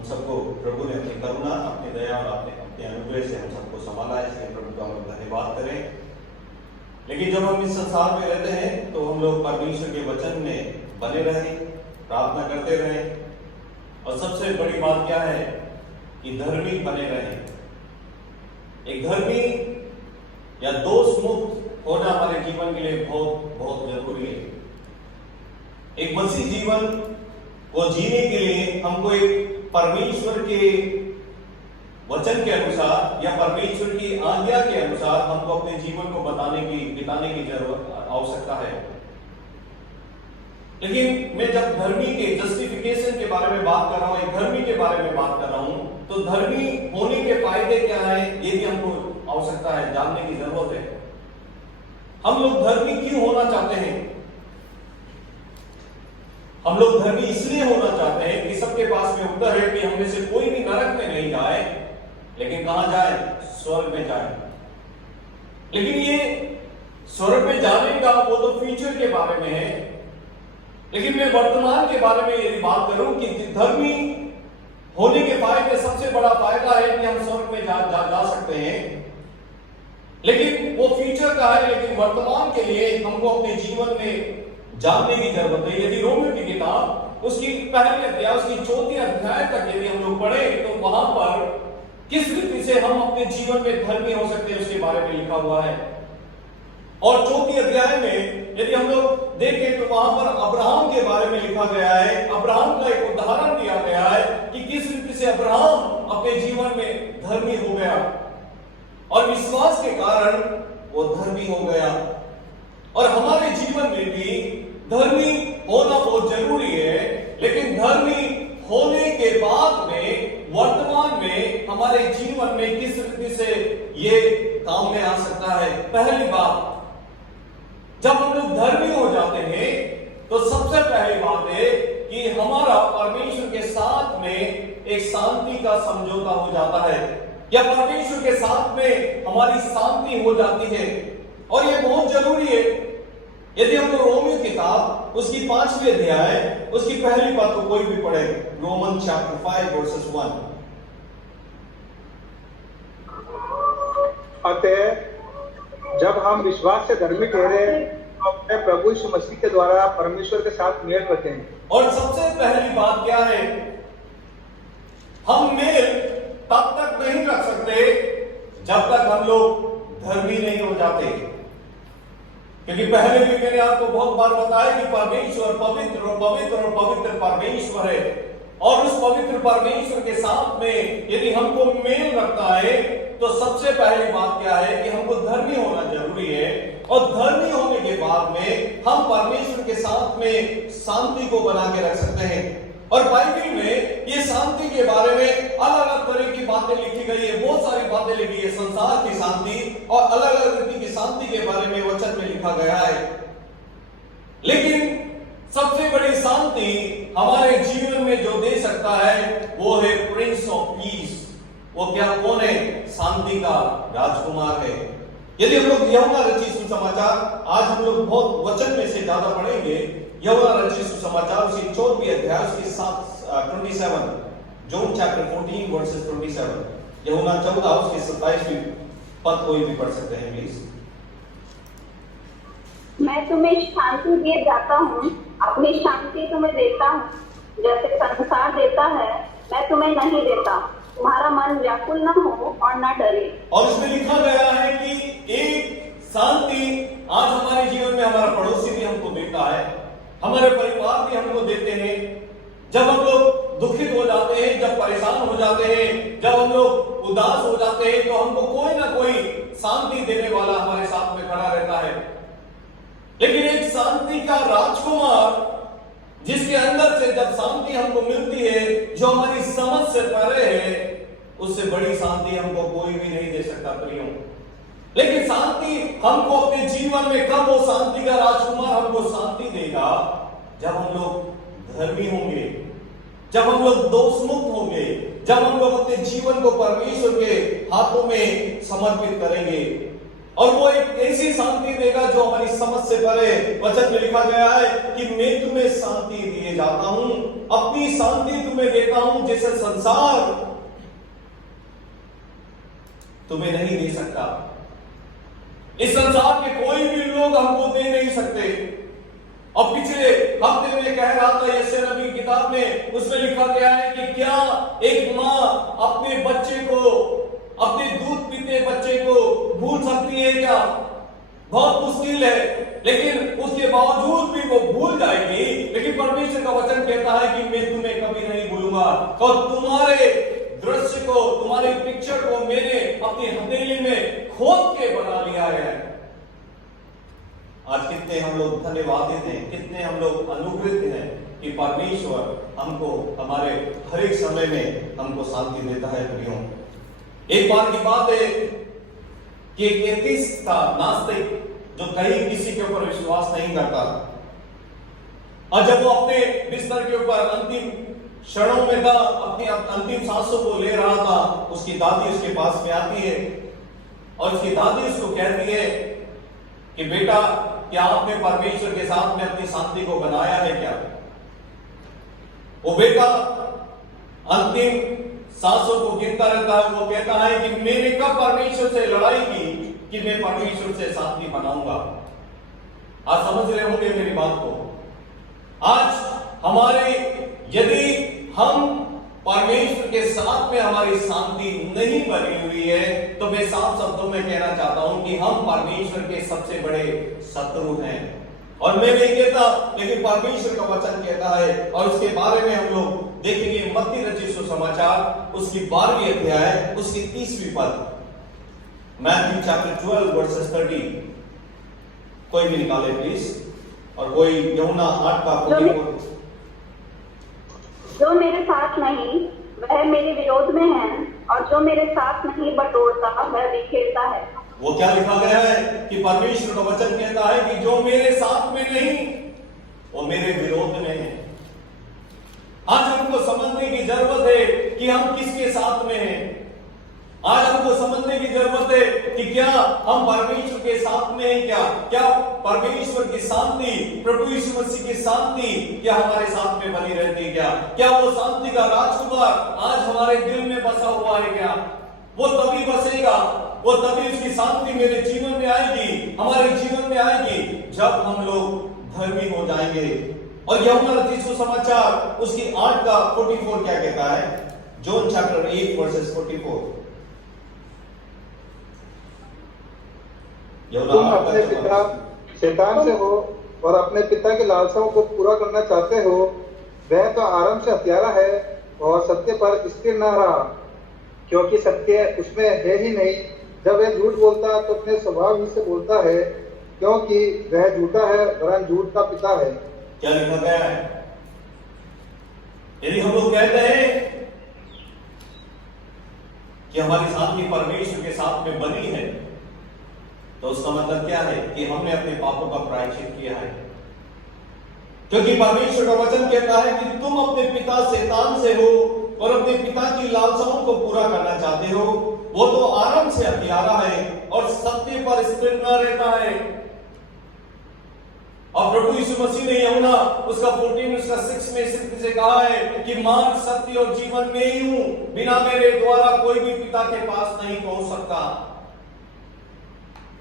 हम सबको प्रभु ने अपनी करुणा, अपनी दया और अपने अनुग्रह से हम सबको संभाला है, इसलिए प्रभु का हम धन्यवाद करें। लेकिन जब हम इस संसार में रहते हैं तो हम लोग परमेश्वर के वचन में बने रहें, प्रार्थना करते रहें, और सबसे बड़ी बात क्या है कि धर्मी बने रहें। एक धर्मी या दोष मुक्त होना हमारे जीवन के लिए बहुत बहुत जरूरी है। एक मसीह जीवन को जीने के लिए हमको एक परमेश्वर के वचन के अनुसार या परमेश्वर की आज्ञा के अनुसार हमको अपने जीवन को बिताने की जरूरत आवश्यकता है। लेकिन मैं जब धर्मी के जस्टिफिकेशन के बारे में बात कर रहा हूं, एक धर्मी के बारे में बात कर रहा हूं, तो धर्मी होने के फायदे क्या है ये भी हमको आवश्यकता है, जानने की जरूरत है। हम लोग धर्मी क्यों होना चाहते हैं? हम लोग धर्मी इसलिए होना चाहते हैं कि सबके पास में उत्तर है कि हमने से कोई भी नरक में नहीं जाए, लेकिन कहां जाए? स्वर्ग में जाए। लेकिन ये स्वर्ग में जाने का वो तो फ्यूचर के बारे में है, लेकिन मैं वर्तमान के बारे में यदि बात करूं कि धर्मी होने के फायदे, सबसे बड़ा फायदा है कि हम स्वर्ग में जा सकते हैं। लेकिन वो फ्यूचर का है, लेकिन वर्तमान के लिए हमको अपने जीवन में जानने की जरूरत है। यदि रोमियो की किताब उसकी पहले अध्याय, उसकी 4वीं अध्याय तक यदि हम लोग पढ़े तो वहां पर किस रीति से हम अपने जीवन में धर्मी हो सकते हैं उसके बारे में लिखा हुआ है। और 4वीं अध्याय में यदि हम लोग देखें तो वहां पर अब्राहम के बारे में लिखा गया है। अब्राहम का एक उदाहरण दिया गया है कि किस रीति से अब्राहम अपने जीवन में धर्मी हो गया और विश्वास के कारण वो धर्मी हो गया। और हमारे जीवन में भी धर्मी होना बहुत जरूरी है, लेकिन धर्मी होने के बाद में वर्तमान में हमारे जीवन में किस रीति से ये काम में आ सकता है। पहली बात, जब हम लोग धर्मी हो जाते हैं तो सबसे पहली बात है कि हमारा परमेश्वर के साथ में एक शांति का समझौता हो जाता है, या परमेश्वर के साथ में हमारी शांति हो जाती है। और ये बहुत जरूरी है। यदि हम लोग रोमियो किताब उसकी 5वीं अध्याय उसकी पहली बात को कोई भी पढ़े, रोमन चैप्टर 5 वर्सेस 1। अतः जब हम विश्वास से धर्मी ठहरे तो अपने प्रभु यीशु मसीह के द्वारा परमेश्वर के साथ मेल रखते हैं। और सबसे पहली बात क्या है? हम मेल तब तक नहीं रख सकते जब तक हम लोग धर्मी नहीं हो जाते, क्योंकि पहले भी मैंने आपको बहुत बार बताया कि परमेश्वर पवित्र और पवित्र और पवित्र परमेश्वर है। और उस पवित्र परमेश्वर के साथ में यदि हमको मेल रखना है तो सबसे पहली बात क्या है कि हमको धर्मी होना जरूरी है। और धर्मी होने के बाद में हम परमेश्वर के साथ में शांति को बना के रख सकते हैं। और बाइबल में ये शांति के बारे में अलग अलग तरह की बातें लिखी गई है, बहुत सारी बातें लिखी है। संसार की शांति और अलग अलग रीति की शांति के बारे में वचन में लिखा गया है। लेकिन सबसे बड़ी शांति हमारे जीवन में जो दे सकता है वो है प्रिंस ऑफ पीस। वो क्या, कौन है? शांति का राजकुमार है। यदि हम लोग यूहन्ना रचित सुसमाचार, आज हम लोग बहुत वचन में से ज्यादा पढ़ेंगे, यूहन्ना रचित सुसमाचार उसकी 4वीं अध्याय उसकी 27, जॉन चैप्टर 14 वर्सेस 27, यूहन्ना 14 उसकी 27वीं पद कोई भी पढ़ सकते हैं प्लीज। मैं तुम्हें शांति दिए जाता हूँ, अपनी शांति तुम्हें देता हूँ। जैसे संसार देता है मैं तुम्हें नहीं देता। तुम्हारा मन व्याकुल न हो और न डरे। और इसमें लिखा गया है कि एक शांति आज हमारे जीवन में हमारा पड़ोसी भी हमको देता है, हमारे परिवार भी हमको देते हैं। जब हम लोग दुखित हो जाते हैं, जब परेशान हो जाते हैं, जब हम लोग उदास हो जाते हैं, तो हमको कोई ना कोई शांति देने वाला हमारे साथ में खड़ा रहता है। लेकिन एक शांति का राजकुमार जिसके अंदर से जब शांति हमको मिलती है, जो हमारी समझ से परे है, उससे बड़ी शांति हमको कोई भी नहीं दे सकता प्रियो। लेकिन शांति हमको अपने जीवन में कब वो शांति का राजकुमार हमको शांति देगा? जब हम लोग धर्मी होंगे, जब हम लोग दोष मुक्त होंगे, जब हम लोग अपने जीवन को परमेश्वर के हाथों में समर्पित करेंगे। और वो एक ऐसी शांति देगा जो हमारी समझ से परे। वचन में लिखा गया है कि मैं तुम्हें शांति दिए जाता हूं, अपनी शांति तुम्हें देता हूं, जैसे संसार तुम्हें नहीं दे सकता। इस संसार के कोई भी लोग हमको दे नहीं सकते। और पिछले हफ्ते में कह रहा था यशायाह नबी की किताब में, उसमें लिखा गया है कि क्या एक मां अपने बच्चे को, अपने दूध पीते बच्चे को भूल सकती है क्या? बहुत मुश्किल है, लेकिन उसके बावजूद भी वो भूल जाएगी। लेकिन परमेश्वर का वचन कहता है कि मैं तुम्हें कभी नहीं भूलूंगा, और तुम्हारे दृश्य को, तुम्हारी पिक्चर को मैंने अपनी हथेली में खोद के बना लिया है। आज कितने हम लोग धन्यवादित हैं, कितने हम लोग अनुग्रहित हैं कि परमेश्वर हमको हमारे हर एक समय में हमको शांति देता है। प्रियो, एक बार की बात है कि एक एथिस्ट था, नास्तिक, जो कहीं किसी के ऊपर विश्वास नहीं करता, और जब वो अपने बिस्तर के ऊपर अंतिम क्षणों में था, अपनी अंतिम सांसों को ले रहा था, उसकी दादी उसके पास में आती है और उसकी दादी उसको कहती है कि बेटा, क्या आपने परमेश्वर के साथ में अपनी शांति को बनाया है क्या? वो बेटा अंतिम सांसों को गिनता रहता है। वो कहता है कि मैंने कब परमेश्वर से लड़ाई की कि मैं परमेश्वर से शांति बनाऊंगा। आज समझ रहे होंगे मेरी बात को। आज हमारे, यदि हम परमेश्वर के साथ में हमारी शांति नहीं बनी हुई है, तो मैं साफ शब्दों में कहना चाहता हूं कि हम परमेश्वर के सबसे बड़े शत्रु हैं। और मैं नहीं कहता, लेकिन परमेश्वर का वचन कहता है, और उसके बारे में हम लोग देखेंगे मत्ती रचित सुसमाचार उसकी 12वीं अध्याय उसकी 30वीं पद, मैथ्यू चैप्टर 12 वर्सेस 30। कोई भी निकाले प्लीज, और कोई यूहन्ना 8 का 44। जो मेरे साथ नहीं वह मेरे विरोध में है, और जो मेरे साथ नहीं बटोरता वह बिखेरता है। वो क्या लिखा गया है कि परमेश्वर का वचन कहता है कि जो मेरे साथ में नहीं वो मेरे विरोध में है। आज हमको समझने की जरूरत है कि हम किसके साथ में हैं। आज हमको समझने की जरूरत है कि क्या हम परमेश्वर के साथ में हैं, क्या परमेश्वर की शांति, प्रभु यीशु मसीह की शांति क्या हमारे साथ में बनी रहती है? क्या वो शांति का राजकुमार आज हमारे दिल में बसा हुआ है क्या? वो तभी बसेगा, वो तभी उसकी शांति मेरे जीवन में आएगी, हमारे जीवन में आएगी, जब हम लोग धर्मी हो जाएंगे। और यूहन्ना रचित सुसमाचार उसकी 8 का 44 क्या कहता है? John chapter 8 versus 44। तुम अपने पिता शैतान से हो और अपने पिता की लालसाओं को पूरा करना चाहते हो। वह तो आरंभ से हत्यारा है और सत्य पर स्थिर न रहा, क्योंकि सत्य उसमें है ही नहीं। जब वह झूठ बोलता तो अपने स्वभाव ही से बोलता है, क्योंकि वह झूठा है, वरन झूठ का पिता है। क्या लिखा गया है? यदि हम लोग कहते हैं कि हमारी शांति परमेश्वर के साथ में बनी है, तो उसका मतलब क्या है? कि हमने अपने पापों का प्रायश्चित किया है। क्योंकि परमेश्वर का वचन कहता है कि तुम अपने पिता शैतान से हो और अपने पिता की लालसाओं को पूरा करना चाहते हो। वो तो आरंभ से हत्यारा है और सत्य पर स्थिर न रहता है। और प्रभु यीशु मसीह ने यूहन्ना उसका 14 उसका 6 में सिद्ध से कहा है कि मार्ग, सत्य और जीवन में ही हूं, बिना मेरे द्वारा कोई भी पिता के पास नहीं पहुंच सकता।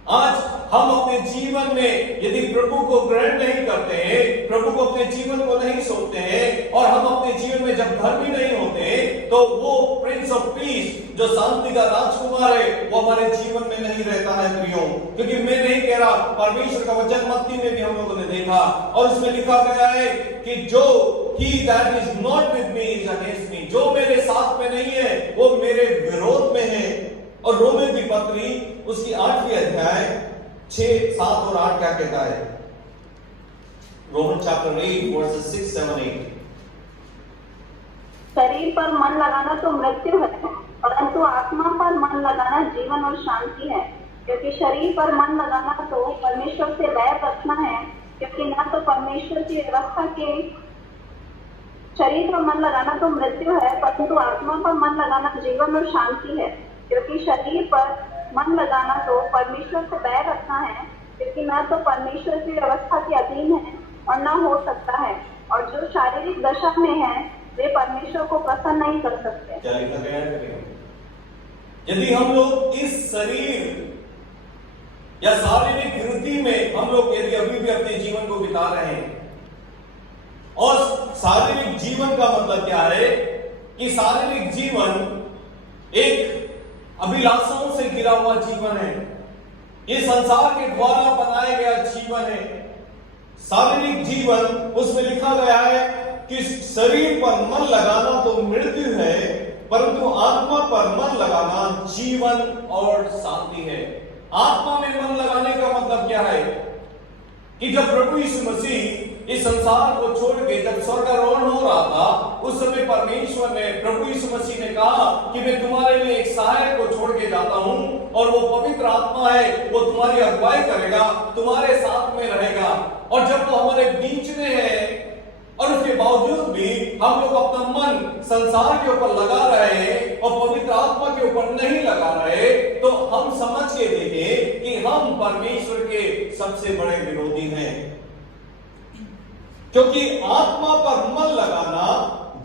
आज हम अपने जीवन में यदि प्रभु को ग्रहण नहीं करते हैं, प्रभु को अपने जीवन को नहीं सौंपते हैं, और हम अपने जीवन में जब धर्मी नहीं होते, तो वो प्रिंस ऑफ पीस, जो शांति का राजकुमार है, वो हमारे जीवन में नहीं रहता है। प्रियो, क्योंकि मैं नहीं कह रहा, परमेश्वर का वचन मत्ती में भी हम लोगों ने देखा, और उसमें लिखा गया है कि जो he that is not with me is against me, जो मेरे साथ में नहीं है वो मेरे विरोध में है। और रोमे की पत्री उसकी 8वीं अध्याय 6, 7 और 8 क्या कहता है? Roman chapter 8 versus 6, 7, 8। शरीर पर मन लगाना तो मृत्यु है, परंतु आत्मा पर मन लगाना जीवन और शांति है। क्योंकि शरीर पर मन लगाना तो परमेश्वर से वैर रखना है, क्योंकि न तो परमेश्वर की व्यवस्था के शरीर पर मन लगाना तो मृत्यु है, परंतु आत्मा पर मन लगाना जीवन और शांति है। क्योंकि शरीर पर मन लगाना तो परमेश्वर से बैर रखना है, क्योंकि ना तो परमेश्वर की व्यवस्था के अधीन है और ना हो सकता है, और जो शारीरिक दशा में है वे परमेश्वर को प्रसन्न नहीं कर सकते। क्या लिखा गया है? यदि हम लोग इस शरीर या शारीरिक वृद्धि में हम लोग यदि अभी भी अपने जीवन को बिता रहे हैं, और शारीरिक जीवन का मतलब क्या है कि शारीरिक जीवन एक अभिलाषाओं से घिरा हुआ जीवन है, ये संसार के द्वारा बनाया गया जीवन है। शारीरिक जीवन, उसमें लिखा गया है कि शरीर पर मन लगाना तो मृत्यु है, परंतु आत्मा पर मन लगाना जीवन और शांति है। आत्मा में मन लगाने का मतलब क्या है कि जब प्रभु यीशु मसीह इस संसार को छोड़ के जब स्वर्गारोहण हो रहा था, उस समय परमेश्वर ने, प्रभु यीशु मसीह ने कहा कि मैं तुम्हारे लिए एक सहायक को छोड़ के जाता हूं, और वो पवित्र आत्मा है, वो तुम्हारी अगुवाई करेगा, तुम्हारे साथ में रहेगा। और जब वो हमारे बीच में है और उसके बावजूद भी हम लोग अपना मन संसार के ऊपर लगा रहे हैं और पवित्र आत्मा के ऊपर नहीं लगा रहे, तो हम समझ के देखें कि हम परमेश्वर के सबसे बड़े विरोधी हैं, क्योंकि आत्मा पर मन लगाना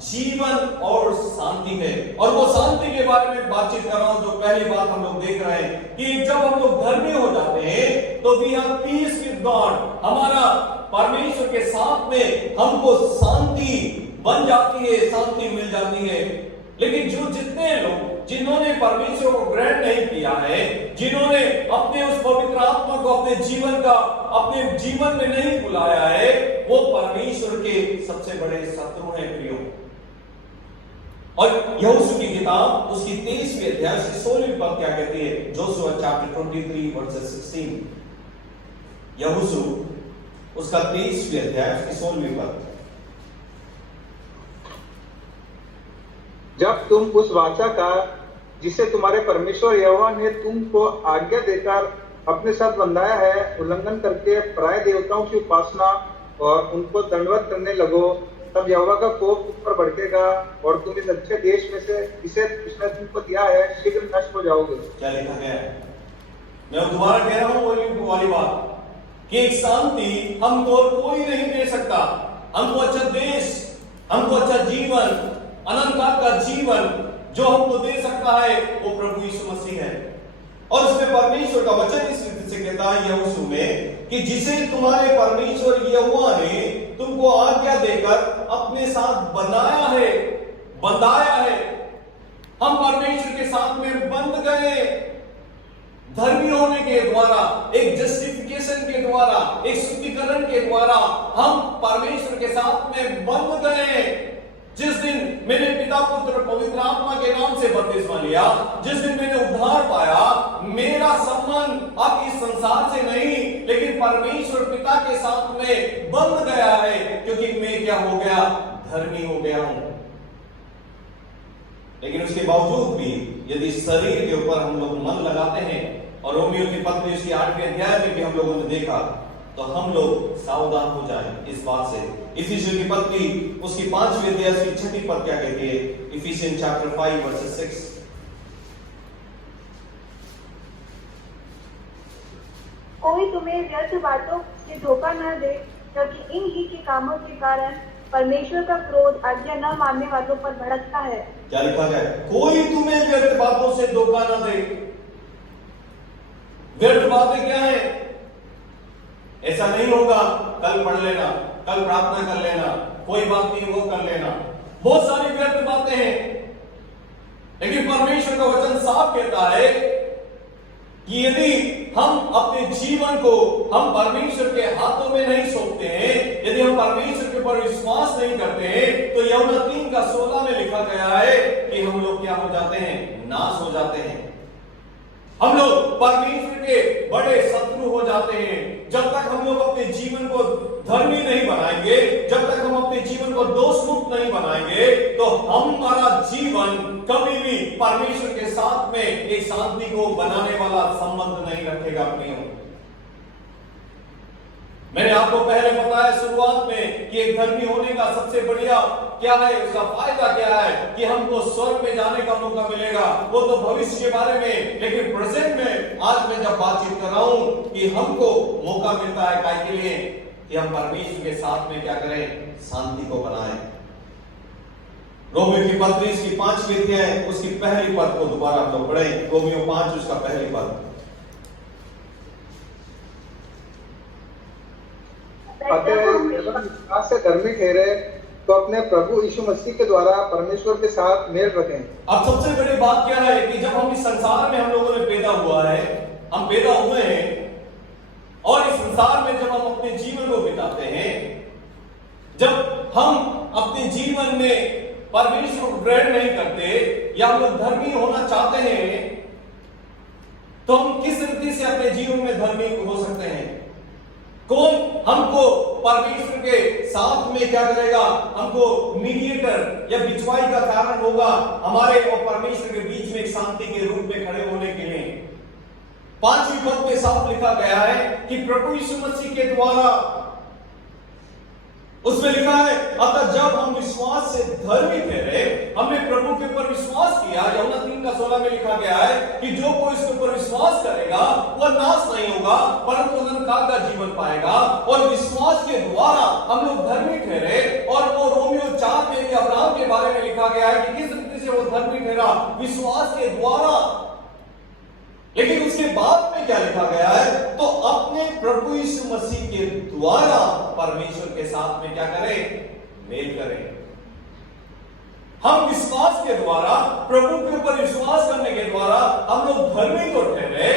जीवन और शांति है। और वो शांति के बारे में बातचीत कर रहा हूं, जो पहली बात हम लोग देख रहे हैं कि जब हम लोग धर्मी हो जाते हैं तो we have peace with God, हमारा परमेश्वर के साथ में हमको शांति बन जाती है, शांति मिल जाती है। लेकिन जो जितने लोग जिन्होंने परमेश्वर को ग्रहण नहीं किया है, जिन्होंने अपने उस पवित्र आत्मा को अपने जीवन में नहीं बुलाया है, वो परमेश्वर के सबसे बड़े शत्रु हैं प्रियो। और यहोशू की किताब उसकी 23वीं अध्याय से 16वीं पद क्या कहती है? Joshua chapter 23 versus 16। यहोशू उसका 23वीं अध्याय उसकी 16वीं पद। जब तुम उस वाचा का जिसे तुम्हारे परमेश्वर यहोवा ने तुमको आज्ञा देकर अपने साथ बंधाया है उल्लंघन करके पराय देवताओं की उपासना और उनको दंडवत करने लगो, तब यहोवा का कोप तुम पर भड़केगा और तुम इस अच्छे देश में से जिसे उसने तुमको दिया है शीघ्र नष्ट हो जाओगे। क्या लिखा गया है? मैं दोबारा कह रहा हूं वाली बात कि एक शांति हमको कोई नहीं दे सकता। हमको अच्छा देश, हमको अच्छा जीवन, अनंत काल का जीवन जो हमको दे सकता है वो प्रभु यीशु मसीह है। और उसमें परमेश्वर का वचन इस रीति से कहता है यहोशू में कि जिसे तुम्हारे परमेश्वर यहोवा ने तुमको आज्ञा देकर अपने साथ बंधाया है। हम परमेश्वर के साथ में बंध गए, धर्मी होने के द्वारा, एक जस्टिफिकेशन के द्वारा, एक शुद्धिकरण के द्वारा हम परमेश्वर के साथ में बंध गए। जिस दिन मैंने पिता पुत्र पवित्र आत्मा के नाम से बपतिस्मा लिया, जिस दिन मैंने उद्धार पाया, मेरा संबंध अब इस संसार से नहीं लेकिन परमेश्वर पिता के साथ में बंध गया है, क्योंकि मैं क्या हो गया? धर्मी हो गया हूं। लेकिन उसके बावजूद भी यदि शरीर के ऊपर हम लोग मन लगाते हैं, और रोमियो की पत्री उसकी 8वें अध्याय में भी हम लोगों ने देखा, तो हम लोग सावधान हो जाएं इस बात से। इफिसियों की पत्री उसकी 5वीं अध्याय की 6वीं पद क्या कहती है? Ephesian chapter 5 versus 6। कोई तुम्हें व्यर्थ बातों से धोखा न दे, क्योंकि इन ही के कामों के कारण परमेश्वर का क्रोध आज्ञा न मानने वालों पर भड़कता है। क्या लिखा गया? कोई तुम्हें व्यर्थ बातों से धोखा न दे। व्यर्थ बातें क्या है? ऐसा नहीं होगा, कल पढ़ लेना, कल प्रार्थना कर लेना, कोई बात नहीं वो कर लेना, बहुत सारी व्यर्थ बातें हैं। लेकिन परमेश्वर का वचन साफ कहता है कि यदि हम अपने जीवन को हम परमेश्वर के हाथों में नहीं सौंपते हैं, यदि हम परमेश्वर के ऊपर विश्वास नहीं करते हैं, तो यूहन्ना 3:16 में लिखा गया है कि हम लोग क्या हो जाते हैं? नाश हो जाते हैं। हम लोग परमेश्वर के बड़े शत्रु हो जाते हैं। जब तक हम लोग अपने जीवन को धर्मी नहीं बनाएंगे, जब तक हम अपने जीवन को दोष मुक्त नहीं बनाएंगे, तो हमारा जीवन कभी भी परमेश्वर के साथ में एक शांति को बनाने वाला संबंध नहीं रखेगा। प्रियो, मैंने आपको पहले बताया शुरुआत में कि एक धर्मी होने का सबसे बढ़िया क्या है, उसका फायदा क्या है कि हमको स्वर्ग में जाने का मौका मिलेगा। वो तो भविष्य के बारे में, लेकिन प्रेजेंट में आज मैं जब बातचीत कर रहा हूं कि हमको मौका मिलता है काय के लिए कि हम परमेश्वर के साथ में क्या करें, शांति को बनाएं। रोमियो की पत्री इसकी 5वीं अध्याय उसकी पहली पद को दोबारा हम लोग पढ़ें। रोमियो 5 उसका पहली पद। विश्वास से धर्मी ठहरे तो अपने प्रभु यीशु मसीह के द्वारा परमेश्वर के साथ मेल रखें। अब सबसे बड़ी बात क्या है कि जब हम इस संसार में हम लोगों ने पैदा हुआ है, हम पैदा हुए हैं और इस संसार में जब हम अपने जीवन को बिताते हैं, जब हम अपने जीवन में परमेश्वर को ग्रहण नहीं करते या हम लोग धर्मी होना चाहते हैं, तो हम किस रीति से अपने जीवन में धर्मी हो सकते हैं? कौन हमको परमेश्वर के साथ में क्या करेगा? हमको मीडिएटर या बिचवाई का कारण होगा हमारे और परमेश्वर के बीच में एक शांति के रूप में खड़े होने के लिए। 5वीं पद में साफ लिखा गया है कि प्रभु यीशु मसीह के द्वारा, उसमें लिखा है अतः जब हम विश्वास से धर्मी ठहरे, हमने प्रभु के ऊपर विश्वास किया। यूहन्ना 3:16 में लिखा गया है कि जो कोई इसके ऊपर विश्वास करेगा वह नाश नहीं होगा परंतु अनंत काल का जीवन पाएगा। और विश्वास के द्वारा हम लोग धर्मी ठहरे। और वो रोमियो 4 में अब्राहम के बारे में लिखा गया है कि किस रीति से वो धर्मी ठहरा, विश्वास के द्वारा। लेकिन उसके बाद में क्या लिखा गया है? तो अपने प्रभु यीशु मसीह के द्वारा परमेश्वर के साथ में क्या करें? मेल करें। हम विश्वास के द्वारा, प्रभु के ऊपर विश्वास करने के द्वारा हम लोग धर्मी तो ठहरे,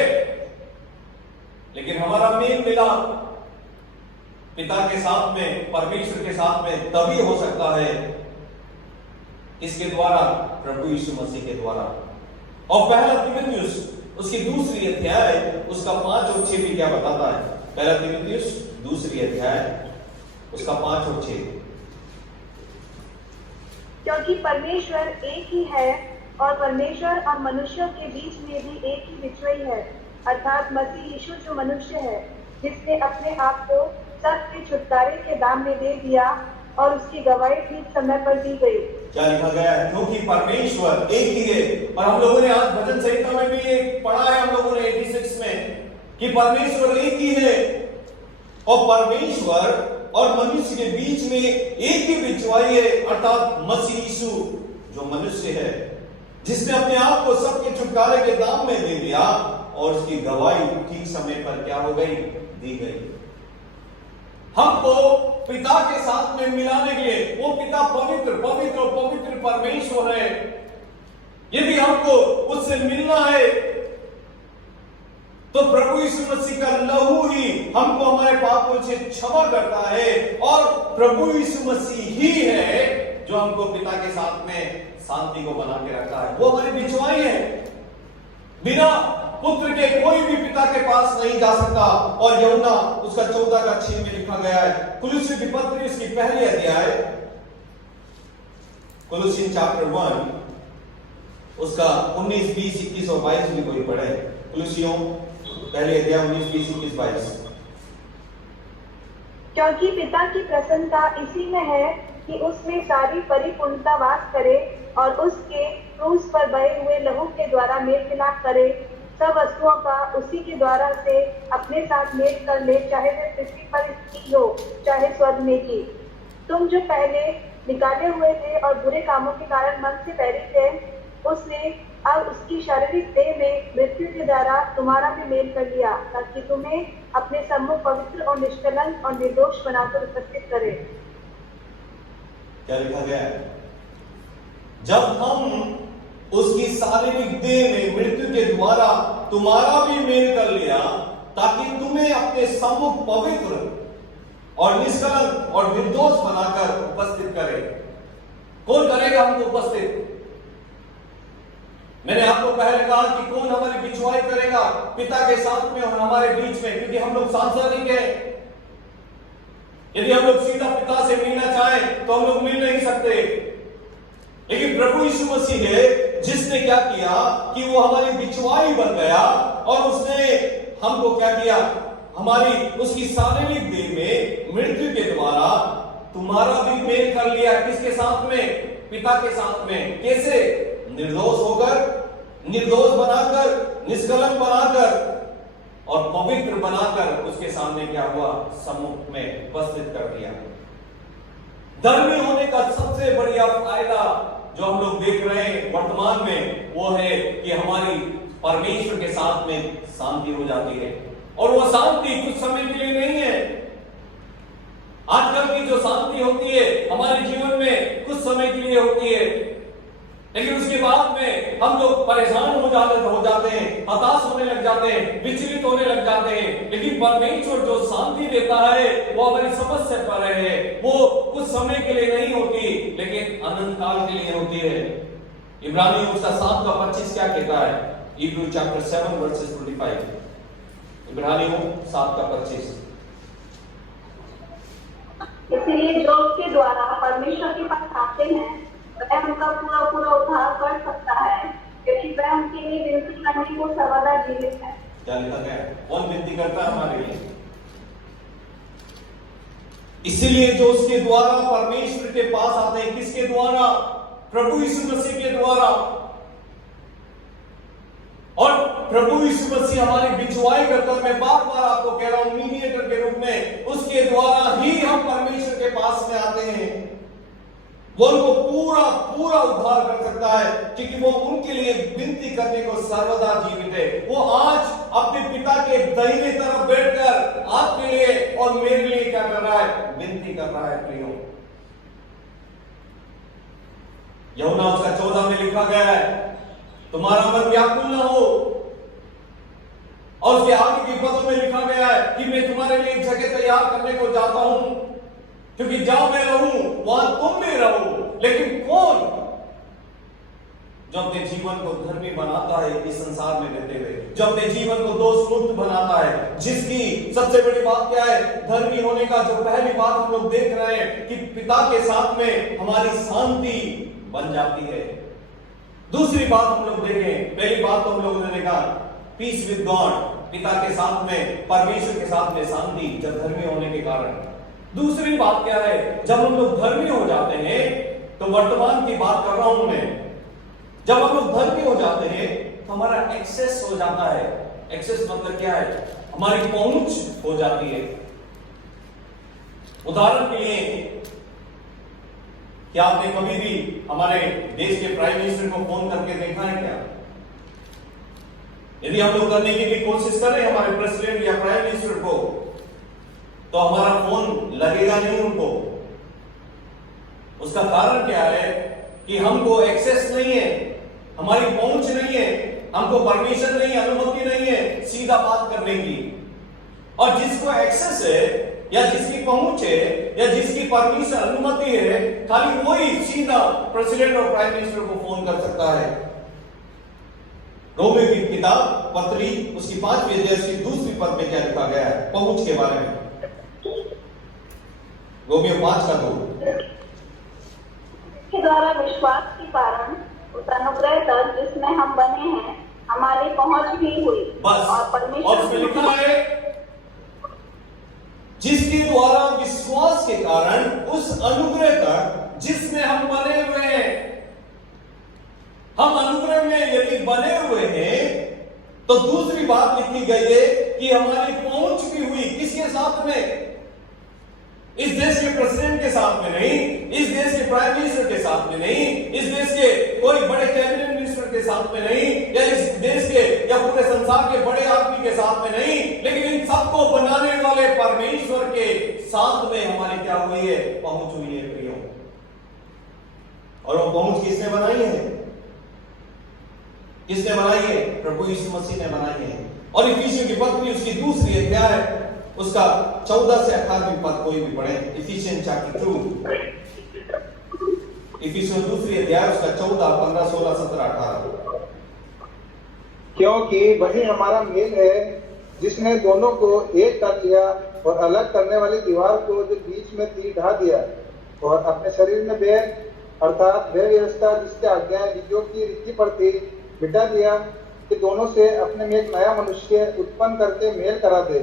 लेकिन हमारा मेल मिला पिता के साथ में, परमेश्वर के साथ में तभी हो सकता है इसके द्वारा, प्रभु यीशु मसीह के द्वारा। और पहला तीमुथियुस उसकी 2री अध्याय उसका 5 और 6 भी क्या बताता है? पहला तीमुथियुस 2री अध्याय उसका 5 और 6। क्योंकि परमेश्वर एक ही है और परमेश्वर और मनुष्यों के बीच में भी एक ही बिचवाई है, अर्थात मसीह यीशु जो मनुष्य है, जिसने अपने आप को सबके छुटकारे के दाम में दे दिया और उसकी गवाही ठीक समय पर दी गई। क्या लिखा गया है? क्योंकि परमेश्वर एक ही है। और हम लोगों ने आज भजन संहिता में भी ये पढ़ा है, हम लोगों ने 86 में, कि परमेश्वर एक ही है और परमेश्वर और मनुष्य के बीच में एक ही बिचवाई है, अर्थात मसीह यीशु जो मनुष्य है, जिसने अपने आप को सबके छुटकारे के दाम में दे दिया और उसकी गवाही ठीक समय पर क्या हो गई? दी गई। हमको पिता के साथ में मिलाने के लिए, वो पिता पवित्र पवित्र और पवित्र परमेश्वर है। यदि हमको उससे मिलना है तो प्रभु यीशु मसीह का लहू ही हमको हमारे पापों से क्षमा करता है। और प्रभु यीशु मसीह ही है जो हमको पिता के साथ में शांति को बना के रखता है। वो हमारी बिचवाई है। बिना पुत्र के कोई भी पिता के पास नहीं जा सकता। और यूहन्ना उसका 14:6 में लिखा गया है। कुलुस्सी की पत्री इसकी पहली अध्याय, कुलुस्सी चैप्टर 1 उसका 19, 20, 21 और 22 भी कोई पढ़े। कुलुस्सियों पहली अध्याय 19, 20, 21, 22। क्योंकि पिता की प्रसन्नता इसी में है कि उसमें सारी परिपूर्णता वास करे और उसके क्रूस पर बहे हुए लहू के द्वारा मेल मिलाप करे, सब वस्तुओं का उसी के द्वारा से अपने साथ मेल कर ले, चाहे वह पृथ्वी पर स्थित हो चाहे स्वर्ग में ही। तुम जो पहले निकाले हुए थे और बुरे कामों के कारण मन से बैरी थे, उसने अब उसकी शारीरिक देह में मृत्यु के द्वारा तुम्हारा भी मेल कर लिया, ताकि तुम्हें अपने सम्मुख पवित्र और निष्कलंक और निर्दोष बनाकर उपस्थित करे। क्या लिखा गया है? जब हम उसकी शारीरिक देह में मृत्यु के द्वारा तुम्हारा भी मेल कर लिया, ताकि तुम्हें अपने सम्मुख पवित्र और निष्कलंक और निर्दोष बनाकर उपस्थित करे। कौन करेगा हमको उपस्थित? मैंने आपको पहले कहा कि कौन हमारी बिचवाई करेगा? पिता के साथ में और हमारे बीच में, क्योंकि हम लोग सांसारिक हैं। यदि हम लोग सीधा पिता से मिलना चाहें तो हम लोग मिल नहीं सकते। लेकिन प्रभु यीशु मसीह है जिसने क्या किया कि वो हमारी बिचवाई बन गया और उसने हमको क्या किया? हमारी उसकी शारीरिक देह में मृत्यु के द्वारा तुम्हारा भी मेल कर लिया। किसके साथ में? पिता के साथ में। कैसे? निर्दोष होकर, निर्दोष बनाकर, निष्कलंक बनाकर और पवित्र बनाकर उसके सामने क्या हुआ? सम्मुख में उपस्थित कर दिया। धर्मी होने का सबसे बढ़िया फायदा जो हम लोग देख रहे हैं वर्तमान में, वो है कि हमारी परमेश्वर के साथ में शांति हो जाती है। और वो शांति कुछ समय के लिए नहीं है। आजकल की जो शांति होती है हमारे जीवन में कुछ समय के लिए होती है, लेकिन उसके बाद में हम लोग परेशान हो जाते हैं, हताश होने लग जाते हैं, विचलित होने लग जाते हैं। लेकिन परमेश्वर जो शांति देता है वो हमारी समझ से परे है। वो कुछ समय के लिए नहीं होती, लेकिन अनंत काल के लिए होती है। इब्रानियों उसका 7:25 क्या कहता है? Hebrews chapter 7 verses 25। इब्रानियों 7:25। इसलिए जो उसके द्वारा परमेश्वर के पास आते हैं वह उनका पूरा पूरा उद्धार कर सकता है, क्योंकि वह उनके लिए विनती करने को सर्वदा जीवित है। क्या लिखा गया? कौन विनती करता है हमारे लिए? इसीलिए जो उसके द्वारा परमेश्वर के पास आते हैं, किसके द्वारा? प्रभु यीशु मसीह के द्वारा। और प्रभु यीशु मसीह हमारी बिचवाई करता है। मैं बार बार आपको कह रहा हूं, मीडिएटर के रूप में उसके द्वारा ही हम परमेश्वर के पास में आते हैं। वो उनको पूरा पूरा उद्धार कर सकता है, क्योंकि वो उनके लिए विनती करने को सर्वदा जीवित है। वो आज अपने पिता के दाहिने तरफ बैठकर आपके लिए और मेरे लिए क्या कर रहा है? विनती कर रहा है। प्रियो, यूहन्ना उसका 14 में लिखा गया है, तुम्हारा मन व्याकुल न हो। और उसके आगे के पदों में लिखा गया है कि मैं तुम्हारे लिए एक जगह तैयार करने को जाता हूं, क्योंकि जहां मैं रहूं वहां तुम भी रहो। लेकिन कौन जो अपने जीवन को धर्मी बनाता है इस संसार में रहते हुए, जो अपने जीवन को दोष मुक्त बनाता है, जिसकी सबसे बड़ी बात क्या है? धर्मी होने का जो पहली बात हम लोग देख रहे हैं कि पिता के साथ में हमारी शांति बन जाती है। दूसरी बात हम लोग देखें, पहली बात तो हम लोगों ने देखा पीस विद गॉड, पिता के साथ में, परमेश्वर के साथ में शांति, जब धर्मी होने के कारण। दूसरी बात क्या है? जब हम लोग धर्मी हो जाते हैं, तो वर्तमान की बात कर रहा हूं मैं, जब हम लोग धर्मी हो जाते हैं तो हमारा एक्सेस हो जाता है। एक्सेस मतलब क्या है? हमारी पहुंच हो जाती है। उदाहरण के लिए, क्या आपने कभी भी हमारे देश के प्राइम मिनिस्टर को फोन करके देखा है क्या? यदि हम लोग करने की भी कोशिश करें हमारे प्रेसिडेंट या प्राइम मिनिस्टर को, तो हमारा फोन लगेगा नहीं उनको। उसका कारण क्या है? कि हमको एक्सेस नहीं है, हमारी पहुंच नहीं है, हमको परमिशन नहीं, अनुमति नहीं है सीधा बात करने की। और जिसको एक्सेस है या जिसकी पहुंच है या जिसकी परमिशन, अनुमति है, खाली वही सीधा प्रेसिडेंट और प्राइम मिनिस्टर को फोन कर सकता है। रोमियो की किताब पत्री उसकी 5वीं अध्याय की दूसरी पद में क्या लिखा गया है पहुंच के बारे में? रोमियो 5:2 के द्वारा विश्वास के कारण उस अनुग्रह तक जिसमें हम बने हैं हमारी पहुंच भी हुई। बस, और परमेश्वर उसमें लिखा है जिसके द्वारा विश्वास के कारण उस अनुग्रह तक जिसमें हम बने हुए हैं। हम अनुग्रह में यदि बने हुए हैं तो दूसरी बात लिखी गई है कि हमारी पहुंच भी हुई। किसके साथ में? इस देश के प्रेसिडेंट के साथ में नहीं, इस देश के प्राइम मिनिस्टर के साथ में नहीं, इस देश के कोई बड़े कैबिनेट मिनिस्टर के साथ में नहीं, या इस देश के या पूरे संसार के बड़े आदमी के साथ में नहीं, लेकिन इन सबको बनाने वाले परमेश्वर के साथ में हमारी क्या हुई है? पहुंच हुई है प्रियो। और वो पहुंच किसने बनाई है? किसने बनाई है? प्रभु यीशु मसीह ने बनाई है। और इफिसियों की पत्री उसकी दूसरी अध्याय उसका 14 से 18वीं पद कोई भी पढ़े, इफिसियन चैप्टर 2, इफिसियों दूसरी अध्याय उसका 14, 15, 16, 17, 18। क्योंकि वही हमारा मेल है जिसने दोनों को एक कर लिया और अलग करने वाली दीवार को जो बीच में थी ढा दिया, और अपने शरीर में बैर अर्थात वह व्यवस्था जिसके आज्ञाएं विधियों की रीति पर थी मिटा दिया, कि दोनों से अपने में एक नया मनुष्य उत्पन्न करके मेल करा दे,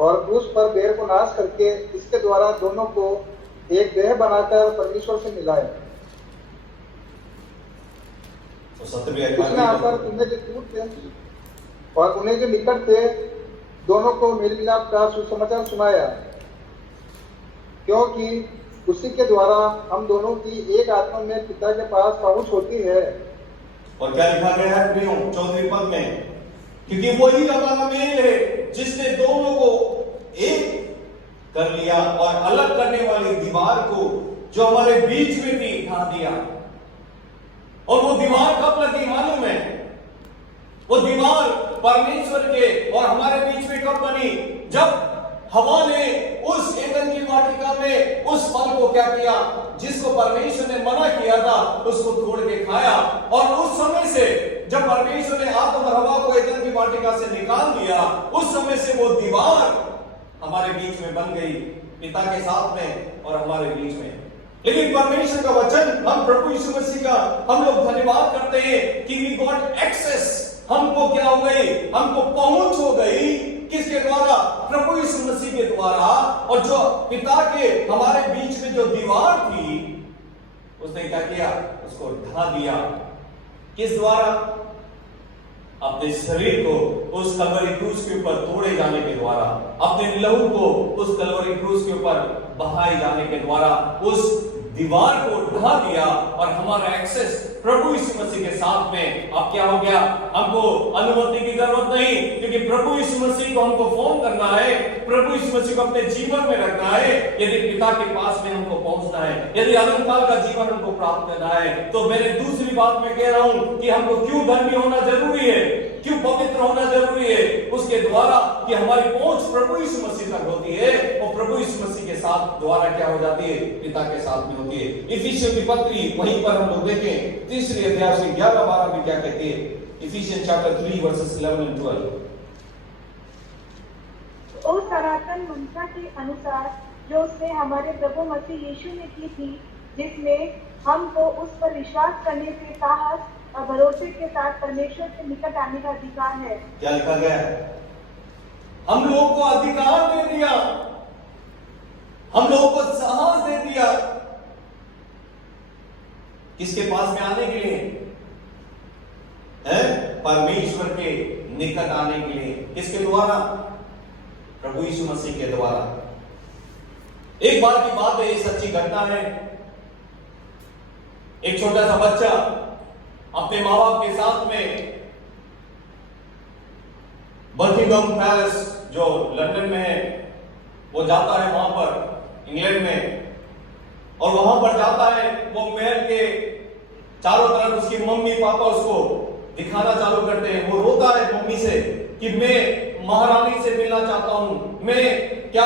और क्रूस पर बैर को नाश करके इसके द्वारा दोनों को एक देह बनाकर परमेश्वर से मिलाए। तो सत्य भी उसने आकर तुम्हें जो दूर थे और उन्हें जो निकट थे दोनों को मेल मिलाप का सुसमाचार सुनाया, क्योंकि उसी के द्वारा हम दोनों की एक आत्मा में पिता के पास पहुंच होती है। और क्या लिखा गया है प्रियो 14वें पद में, क्योंकि वही हमारा मेल है जिसने दोनों को एक कर लिया और अलग करने वाली दीवार को जो हमारे बीच में थी ढा दिया। और वो दीवार कब लगी मालूम है? वो दीवार परमेश्वर के और हमारे बीच में कब बनी? जब हवा ने उस एदन की वाटिका में उस फल को क्या किया जिसको परमेश्वर ने मना किया था, उसको तोड़ के खाया। और उस समय से जब परमेश्वर ने आदम और हवा को एदन की वाटिका से निकाल दिया, उस समय से वो दीवार हमारे बीच में बन गई, पिता के साथ में और हमारे बीच में। लेकिन परमेश्वर का वचन, हम प्रभु यीशु मसीह का हम लोग धन्यवाद करते हैं कि वी गॉट एक्सेस। हमको क्या हो गई? हमको पहुंच हो गई। किसके द्वारा? प्रभु यीशु मसीह के द्वारा। और जो पिता के हमारे बीच में जो दीवार थी, उसने क्या किया? उसको ढा दिया। किस द्वारा? अपने शरीर को उस कलवरी क्रूस के ऊपर तोड़े जाने के द्वारा, अपने लहू को उस कलवरी क्रूस के ऊपर बहाए जाने के द्वारा उस दीवार को ढा दिया। और हमारा एक्सेस प्रभु यीशु मसीह के साथ में अब क्या हो गया? हमको अनुमति की जरूरत नहीं, क्योंकि प्रभु यीशु मसीह को हमको फोन करना है, प्रभु यीशु मसीह को अपने जीवन में रखना है। यदि पिता के पास में हमको पहुंचना है, यदि अनंत काल का जीवन हमको प्राप्त करना है, तो मैंने दूसरी बात में कह रहा हूं कि हमको क्यों धर्मी होना जरूरी है, क्यों पवित्र होना जरूरी है? उसके द्वारा कि हमारी पहुंच प्रभु यीशु मसीह तक होती है, और प्रभु यीशु मसीह के साथ द्वारा क्या हो जाती है? पिता के साथ में होती है। इफिसियों की पत्री वहीं पर हम लोग देखें, तीसरी अध्याय से 11-12 में क्या कहती है? Ephesians chapter 3 versus 11 and 12। उस सनातन मंशा के अनुसार जो उसने हमारे प्रभु मसीह यीशु ने की थी, जिसमें हमको उस पर विश्वास करने से साहस और भरोसे के साथ परमेश्वर के निकट आने का अधिकार है। क्या लिखा गया है? हम लोगों को अधिकार दे दिया, हम लोगों को साहस दे दिया। किसके पास में आने के लिए? है परमेश्वर के निकट आने के लिए। किसके द्वारा? प्रभु यीशु मसीह के द्वारा। एक बार की बात है, ये सच्ची घटना है। एक छोटा सा बच्चा अपने माँ बाप के साथ में बकिंघम पैलेस जो लंदन में है, वो जाता है वहां पर इंग्लैंड में, और वहां पर जाता है। वो महल के चारों तरफ उसकी मम्मी पापा उसको दिखाना चालू करते हैं। वो रोता है मम्मी से कि मैं महारानी से मिलना चाहता हूं, मैं क्या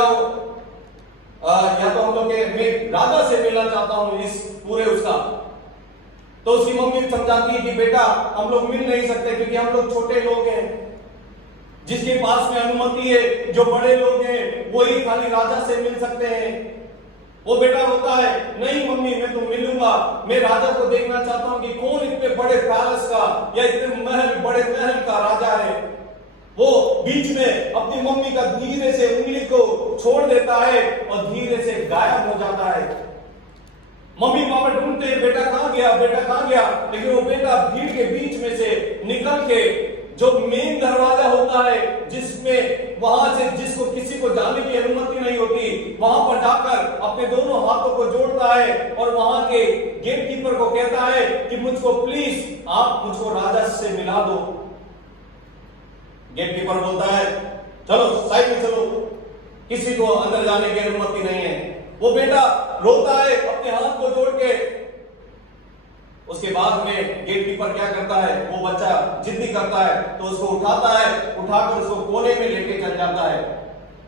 या तो हम लोग मैं राजा से मिलना चाहता हूं इस पूरे उसका। तो उसकी मम्मी समझाती है कि बेटा हम लोग मिल नहीं सकते, क्योंकि हम लोग छोटे लोग हैं, जिसके पास में अनुमति है, जो बड़े लोग हैं, वही खाली राजा से मिल सकते हैं। वो बेटा होता है, नहीं मम्मी मैं तो मिलूंगा, मैं राजा को देखना चाहता हूं कि कौन इतने बड़े पैलेस का या इतने बड़े महल का राजा है। वो बीच में अपनी मम्मी का धीरे से उंगली को छोड़ देता है और धीरे से गायब हो जाता है। मम्मी पापा ढूंढते हैं, बेटा कहां गया, बेटा कहां गया। लेकिन वो बेटा भीड़ के बीच में से निकल के जो मेन दरवाजा होता है, जिसमें वहां से जिसको किसी को जाने की अनुमति नहीं होती, वहां पर जाकर अपने दोनों हाथों को जोड़ता है और वहां के गेट कीपर को कहता है कि मुझको प्लीज आप मुझको राजा से मिला दो। गेट कीपर बोलता है चलो साइड में चलो, किसी को अंदर जाने की अनुमति नहीं है। वो बेटा रोता है अपने हाथ को जोड़ के। उसके बाद में गेट कीपर क्या करता है, वो बच्चा जिद्दी करता है तो उसको उठाता है, उठाकर उसको कोने में लेके चल जाता है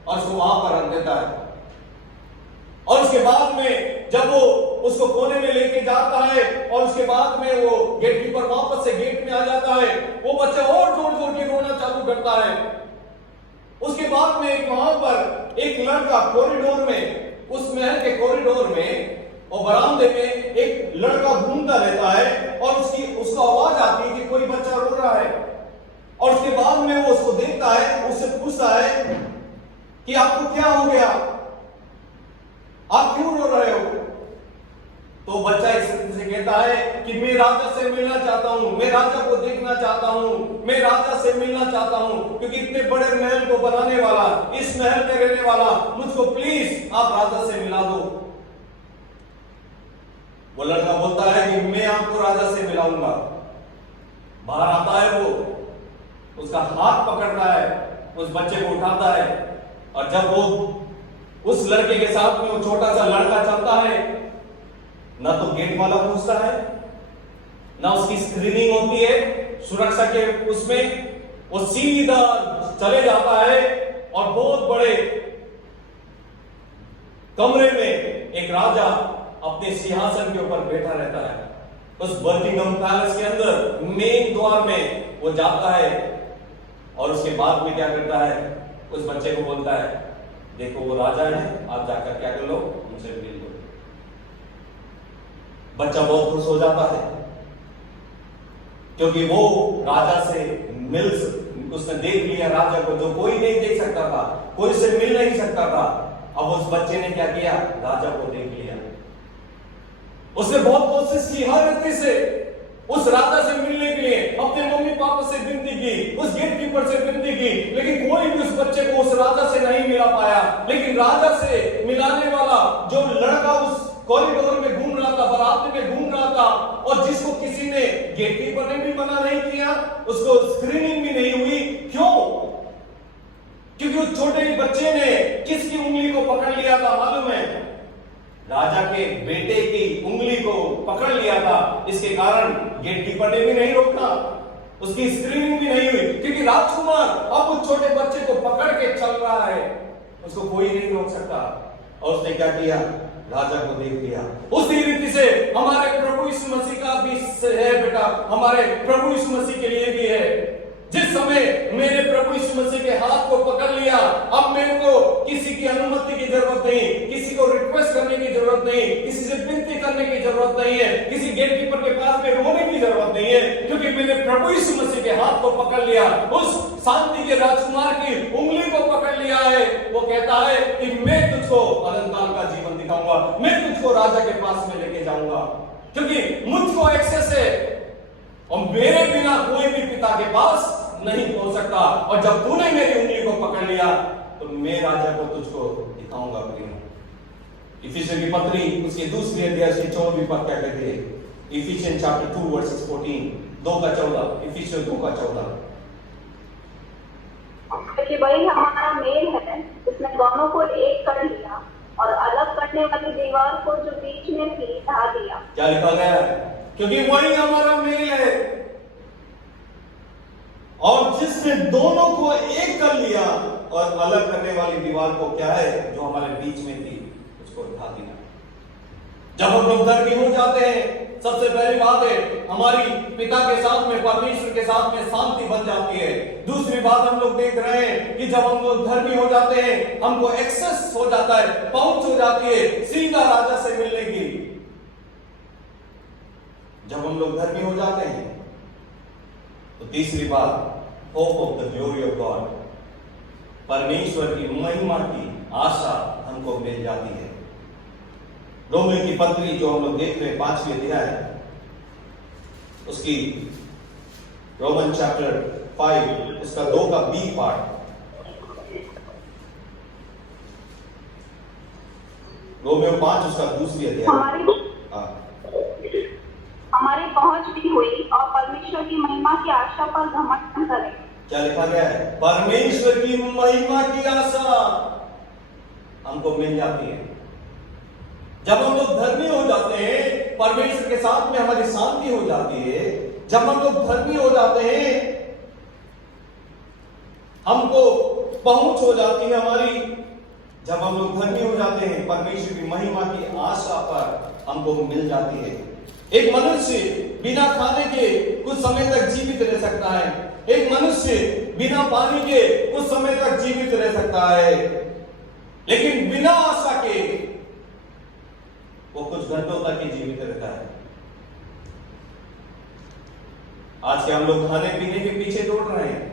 और उसको वहां पर रख देता है। और उसके बाद में जब वो उसको कोने में लेके जाता है और उसके बाद में वो गेट कीपर वापस से गेट में आ जाता है, वो बच्चा और जोर जोर के रोना चालू करता है। उसके बाद में वहां पर एक लड़का कॉरिडोर में, उस महल के कॉरिडोर में और बरामदे में एक लड़का घूमता रहता है और उसको आवाज आती है कि कोई बच्चा रो रहा है। और उसके बाद में वो उसको देखता है, उससे पूछता है कि आपको क्या हो गया, आप क्यों रो रहे हो? तो बच्चा इस से कहता है कि मैं राजा से मिलना चाहता हूं, मैं राजा को देखना चाहता हूं, मैं राजा से मिलना चाहता हूं, क्योंकि इतने बड़े महल को बनाने वाला, इस महल में रहने वाला, मुझको प्लीज आप राजा से मिला दो। वो लड़का बोलता है कि मैं आपको राजा से मिलाऊंगा। बाहर आता है वो, उसका हाथ पकड़ता है, उस बच्चे को उठाता है, और जब वो उस लड़के के साथ में वो छोटा सा लड़का चलता है, ना तो गेट वाला पूछता है, ना उसकी स्क्रीनिंग होती है सुरक्षा के उसमें, वो सीधा चले जाता है और बहुत बड़े कमरे में एक राजा अपने सिंहासन के ऊपर बैठा रहता है। उस बकिंघम पैलेस के अंदर मेन द्वार में वो जाता है, और उसके बाद में क्या करता है, उस बच्चे को बोलता है, देखो वो राजा है, आप जाकर क्या कर लो, उनसे मिल लो। बच्चा बहुत खुश हो जाता है, क्योंकि वो राजा से मिल, उसने देख लिया राजा को, जो कोई नहीं देख सकता था, कोई से मिल नहीं सकता था। अब उस बच्चे ने क्या किया, राजा को देख लिया। उसने बहुत कोशिश की, हर रीति से उस राजा से मिलने के लिए अपने मम्मी पापा से विनती की, उस गेट कीपर से विनती की, लेकिन कोई भी उस बच्चे को उस राजा से नहीं मिला पाया। लेकिन राजा से मिलाने वाला जो लड़का उस कॉरिडोर में घूम रहा था, बरामदे में घूम रहा था, और जिसको किसी ने, गेट कीपर ने भी मना नहीं किया, उसको स्क्रीनिंग भी नहीं हुई। क्यों? क्योंकि उस छोटे बच्चे ने किसकी उंगली को पकड़ लिया था मालूम है? राजा के बेटे की उंगली को पकड़ लिया था। इसके कारण गेट कीपर ने भी नहीं रोका, उसकी स्क्रीनिंग भी नहीं हुई, क्योंकि राजकुमार अब उस छोटे बच्चे को पकड़ के चल रहा है, उसको कोई नहीं रोक सकता। और उसने क्या किया, राजा को देख लिया। उसी रीति से हमारे प्रभु यीशु मसीह का भी है बेटा, हमारे प्रभु यीशु मसीह के लिए भी है। जिस समय मेरे प्रभु यीशु मसीह के हाथ को पकड़ लिया, अब मेरे को किसी की अनुमति की जरूरत नहीं, किसी को रिक्वेस्ट करने की जरूरत नहीं, किसी से विनती करने की जरूरत नहीं है, किसी गेट कीपर के पास में रोने की जरूरत नहीं है, क्योंकि मैंने प्रभु यीशु मसीह के हाथ को पकड़ लिया, उस शांति के राजकुमार की उंगली को पकड़ लिया है। वो कहता है कि मैं तुझको अनंत काल का जीवन दिखाऊंगा, मैं तुझको राजा के पास में लेके जाऊंगा, क्योंकि मुझको एक्सेस है और मेरे बिना कोई भी पिता के पास नहीं पहुंच सकता। और जब तूने मेरी उंगली को पकड़ लिया तो मैं राजा को तुझको दिखाऊंगा। इफिसियन की पत्री उसके दूसरी अध्याय से 14वीं पद क्या कहते हैं? Ephesian chapter 2 versus 14, 2:14, Ephesian 2:14। कि वही हमारा मेल है, जिसने दोनों को एक कर लिया और अलग करने वाली दीवार को जो बीच में थी ढा दिया। क्या लिखा गया है? क्योंकि वही हमारा मेल है, और जिसने दोनों को एक कर लिया और अलग करने वाली दीवार को क्या है, जो हमारे बीच में थी, उसको ढा दिया। जब हम लोग धर्मी हो जाते हैं, सबसे पहली बात है हमारी पिता के साथ में, परमेश्वर के साथ में शांति बन जाती है। दूसरी बात हम लोग देख रहे हैं कि जब हम लोग धर्मी हो जाते हैं, हमको एक्सेस हो जाता है, पहुंच हो जाती है सीधा राजा से मिलने की। जब हम लोग धर्मी हो जाते हैं तो तीसरी बात, hope of the glory of God, परमेश्वर की महिमा की आशा हमको मिल जाती है। रोमियो की पत्री जो हम लोग देख रहे हैं 5वीं अध्याय, उसकी रोमन चैप्टर 5 उसका 2 का बी पार्ट, रोमियो 5 उसका दूसरी अध्याय। हमारी पहुंच भी हुई और परमेश्वर की महिमा की आशा पर घमंड करें। क्या लिखा गया है? परमेश्वर की महिमा की आशा हमको मिल जाती है। जब हम लोग धर्मी हो जाते हैं, परमेश्वर के साथ में हमारी शांति हो जाती है। जब हम लोग धर्मी हो जाते हैं, हमको पहुंच हो जाती है हमारी। जब हम लोग धर्मी हो जाते हैं, परमेश्वर की महिमा की आशा पर हमको मिल जाती है। एक मनुष्य बिना खाने के कुछ समय तक जीवित रह सकता है, एक मनुष्य बिना पानी के कुछ समय तक जीवित रह सकता है, लेकिन बिना आशा के वो कुछ घंटों तक ही जीवित रहता है। आज के हम लोग खाने पीने के पीछे दौड़ रहे हैं,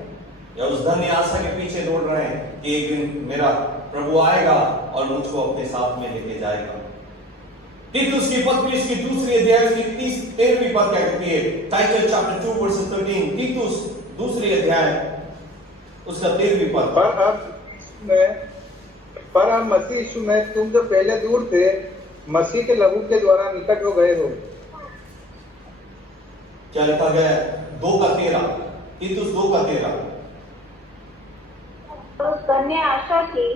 या उस धन्य आशा के पीछे दौड़ रहे हैं कि एक दिन मेरा प्रभु आएगा और मुझको अपने साथ में लेके जाएगा। तीतुस की पत्री इसकी दूसरी अध्याय की 13वीं पद क्या कहती है? टाइटल चैप्टर 2 वर्स 13, तीतुस दूसरी अध्याय उसका 13वीं पद। पर अब मसीह यीशु में तुम जो पहले दूर थे, मसीह के लहू के द्वारा निकट हो गए हो। क्या लिखा गया है? 2:13, तीतुस 2:13। उस धन्य आशा की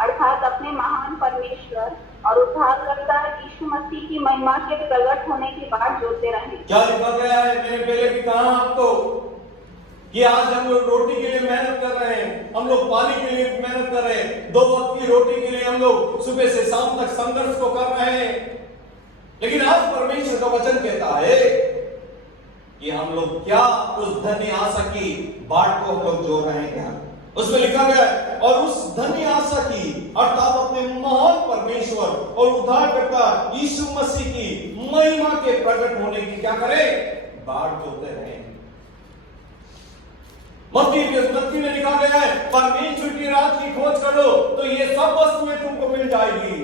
अर्थात अपने महान परमेश्वर और उद्धारकर्ता यीशु मसीह की महिमा के प्रकट होने की बात जोते रहे। क्या लिखा गया है? मैंने पहले भी कहा आपको कि आज हम लोग रोटी के लिए मेहनत कर रहे हैं, हम लोग पानी के लिए मेहनत कर रहे हैं, 2 वक्त की रोटी के लिए हम लोग सुबह से शाम तक संघर्ष को कर रहे हैं। लेकिन आज परमेश्वर का वचन कहता है कि हम लोग क्या उस धन्य आशा की बाट को हम लोग जोड़ रहे हैं। क्या उसमें लिखा गया है? और उस धन्य आशा की अर्थात अपने महान परमेश्वर और उद्धारकर्ता यीशु मसीह की महिमा के प्रकट होने की क्या करें? बाट जोड़ते रहे। मत्ती में लिखा गया है, परमेश्वर की राज की खोज करो तो ये सब वस्तुएं तुमको मिल जाएगी।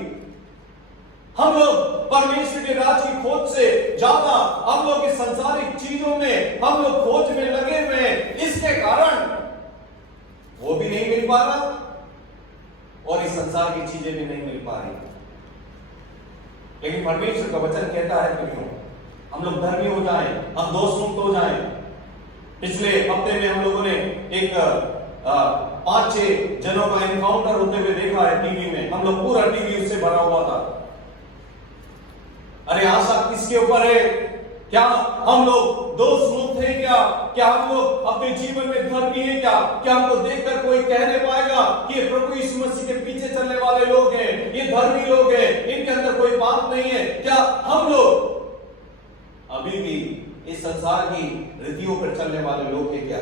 हम लोग परमेश्वर के राज की खोज से ज्यादा हम लोग इस संसारिक चीजों में हम लोग खोज में लगे हुए हैं, इसके कारण वो भी नहीं मिल पा रहा और इस संसार की चीजें भी नहीं मिल पा रही। लेकिन परमेश्वर का वचन कहता है कि हम लोग धर्मी हो जाएं, हम दोष मुक्त हो जाएं। पिछले हफ्ते में हम लोगों ने एक 5-6 जनों का एनकाउंटर होते हुए देखा है टीवी में। हम लोग पूरा टीवी उससे भरा हुआ था। अरे आशा किसके ऊपर है? क्या हम लोग दोष मुक्त हैं? क्या हम लोग अपने जीवन में धर्मी हैं? क्या हमको देखकर कोई कहने पाएगा कि ये प्रभु यीशु मसीह के पीछे चलने वाले लोग हैं, ये धर्मी लोग हैं, इनके अंदर कोई बात नहीं है? क्या हम लोग अभी भी इस संसार की रीतियों पर चलने वाले लोग हैं? क्या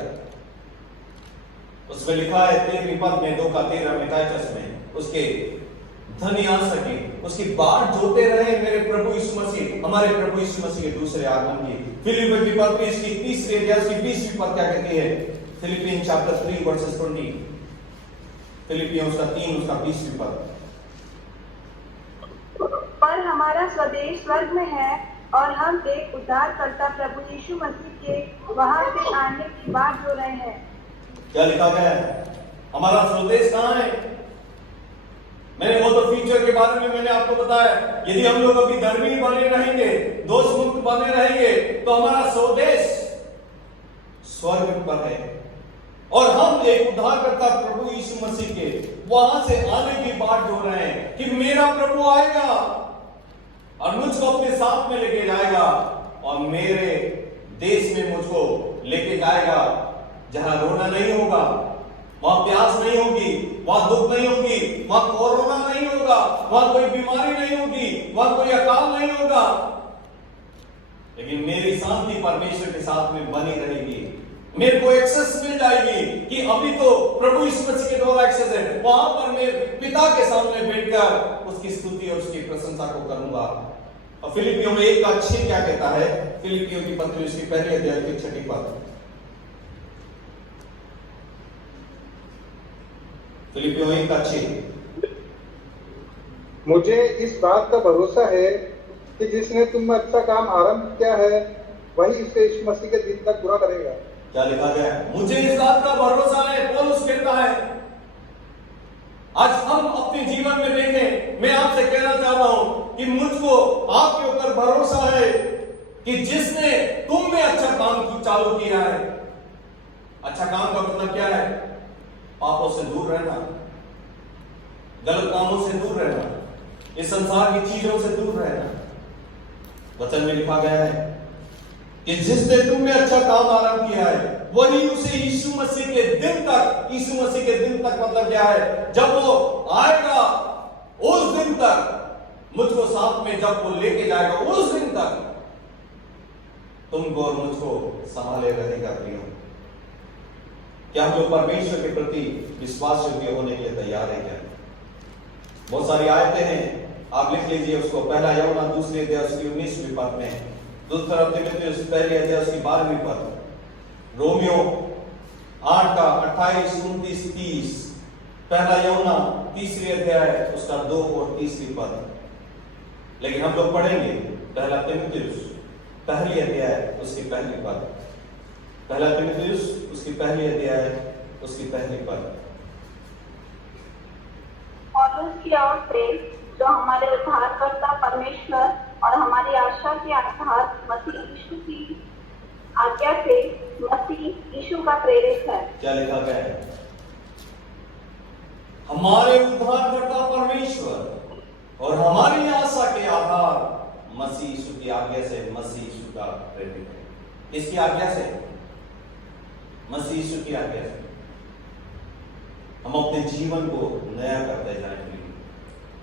उसमें लिखा है 13वीं पद में 2:13 में टाइटस में उसके धन्य आशा की उसकी बाट जोते रहे मेरे प्रभु यीशु मसीह, हमारे प्रभु यीशु मसीह के दूसरे आगमन की। फिलिपियों की पत्री इसकी 3री अध्याय की 20वीं पद क्या कहती है? फिलिपियन चैप्टर 3 वर्सेस 20, फिलिपियों उसका 3 उसका 20वीं पद। पर हमारा स्वदेश स्वर्ग में है और हम एक उद्धारकर्ता प्रभु यीशु मसीह के वहां से आने की बात जो रहे हैं। क्या लिखा गया है? हमारा स्वदेश कहां है? मैंने वो तो फ्यूचर के बारे में मैंने आपको बताया। यदि हम लोग अभी धर्मी बने रहेंगे, दोष मुक्त बने रहेंगे, तो हमारा स्वदेश स्वर्ग पर है और हम एक उद्धारकर्ता प्रभु यीशु मसीह के वहां से आने की बात जोड़ रहे हैं कि मेरा प्रभु आएगा और मुझको अपने साथ में लेके जाएगा और मेरे देश में मुझको लेके जाएगा जहां रोना नहीं होगा, वहां प्यास नहीं होगी, वहां दुख नहीं होगी, वहां कोरोना नहीं होगा, वहां कोई बीमारी नहीं होगी, वहां कोई अकाल नहीं होगा। लेकिन मेरी शांति परमेश्वर के साथ में बनी रहेगी। मेरे को एक्सेस मिल जाएगी कि अभी तो प्रभु यीशु मसीह के द्वारा एक्सेस है, वहां पर मैं पिता के सामने बैठकर उसकी स्तुति और उसकी प्रशंसा को करूंगा। और फिलिपियों में 1:6 क्या कहता है? फिलिपियों की पत्री उसकी 1री अध्याय की 6ठी पद। फिलिपियों 1:6। मुझे इस बात का भरोसा है कि जिसने तुम में अच्छा काम आरंभ किया है वही उसे यीशु मसीह के दिन तक पूरा करेगा। क्या लिखा गया है? मुझे इस बात का भरोसा है, पौलुस कहता है। आज हम अपने जीवन में देखें, मैं आपसे कहना चाहता हूं कि मुझको आपके ऊपर भरोसा है कि जिसने तुम में अच्छा काम चालू किया है। अच्छा काम का मतलब क्या है? पापों से दूर रहना, गलत कामों से दूर रहना, इस संसार की चीजों से दूर रहना। वचन में लिखा गया है कि जिसने तुम में अच्छा काम आरंभ किया है वही उसे यीशु मसीह के दिन तक, यीशु मसीह के दिन तक मतलब क्या है? जब वो आएगा उस दिन तक, मुझको साथ में जब वो लेके जाएगा उस दिन तक तुमको और मुझको संभाले रहेगा। प्रियो, क्या हम लोग परमेश्वर के प्रति विश्वास योग्य होने के लिए तैयार है? क्या बहुत सारी आयतें हैं, आप लिख लीजिए उसको। 1 यूहन्ना 2 अध्याय उसकी 19वीं पद में, दूसरा तीमुथियुस 1 अध्याय उसकी 12वीं पद, रोमियो 8 का 28, 29, 30, पहला यूहन्ना 3 अध्याय उसका 2 और 3 पद। लेकिन हम लोग पढ़ेंगे पहला तीमुथियुस 1 अध्याय उसकी 1 पद। पहला तीमुथियुस उसकी 1 अध्याय उसकी 1 पद। पौलुस की ओर से, जो हमारे उद्धारकर्ता परमेश्वर और हमारी आशा के आधार मसीह यीशु की आज्ञा से मसीह यीशु का प्रेरित है। क्या लिखा गया है? हमारे उद्धारकर्ता परमेश्वर और हमारी आशा के आधार मसीह यीशु की आज्ञा से मसीह यीशु का प्रेरित है। इसकी आज्ञा से, मसीह यीशु की आज्ञा से हम अपने जीवन को नया करते जाएंगे।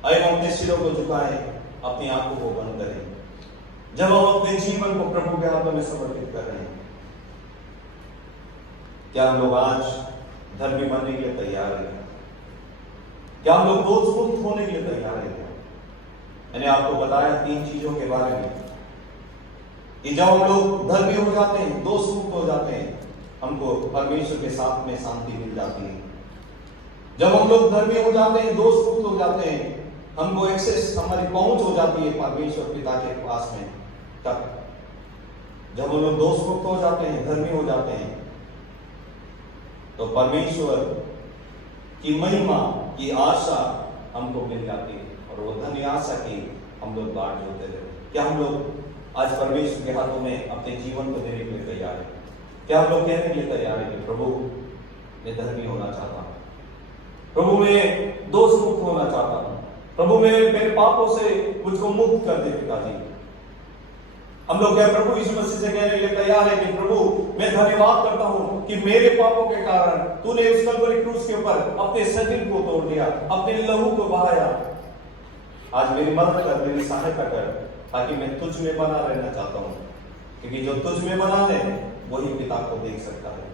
आइए हम अपने सिरों को झुकाएं, अपनी आंखों को बंद करें। जब हम अपने जीवन को प्रभु के हाथों में समर्पित कर रहे हैं, क्या हम लोग आज धर्मी बनने के लिए तैयार हैं? क्या हम लोग दोष मुक्त होने के लिए तैयार हैं? मैंने आपको बताया 3 चीजों के बारे में कि जब हम लोग धर्मी हो जाते हैं, दोष मुक्त हो जाते हैं, हमको परमेश्वर के साथ में शांति मिल जाती है। जब हम लोग धर्मी हो जाते हैं, दोष मुक्त हो जाते हैं, हमको एक्सेस, हमारी पहुंच हो जाती है परमेश्वर पिता के पास में। तब जब हम लोग दोष मुक्त हो जाते हैं, धर्मी हो जाते हैं, तो परमेश्वर की महिमा की आशा हमको मिल जाती है और वो धन्य आशा की हम लोग बाट जोते रहे। क्या हम लोग आज परमेश्वर के हाथों में अपने जीवन को देने के लिए तैयार है? क्या हम लोग कहने के लिए तैयार है कि प्रभु मैं धर्मी होना चाहता हूं, प्रभु मैं दोष मुक्त होना चाहता हूं, प्रभु मैं मेरे पापों से मुझको मुक्त कर दे पिताजी। हम लोग क्या प्रभु यीशु मसीह से कहने के लिए तैयार है कि प्रभु मैं धन्यवाद करता हूं कि मेरे पापों के कारण तूने उस कलवरी क्रूस के ऊपर अपने शरीर को तोड़ दिया, अपने लहू को बहाया। आज मेरी मदद कर, मेरी सहायता कर, ताकि मैं तुझ में बना रहना चाहता हूं, क्योंकि जो तुझ में बना ले वही पिता को देख सकता है।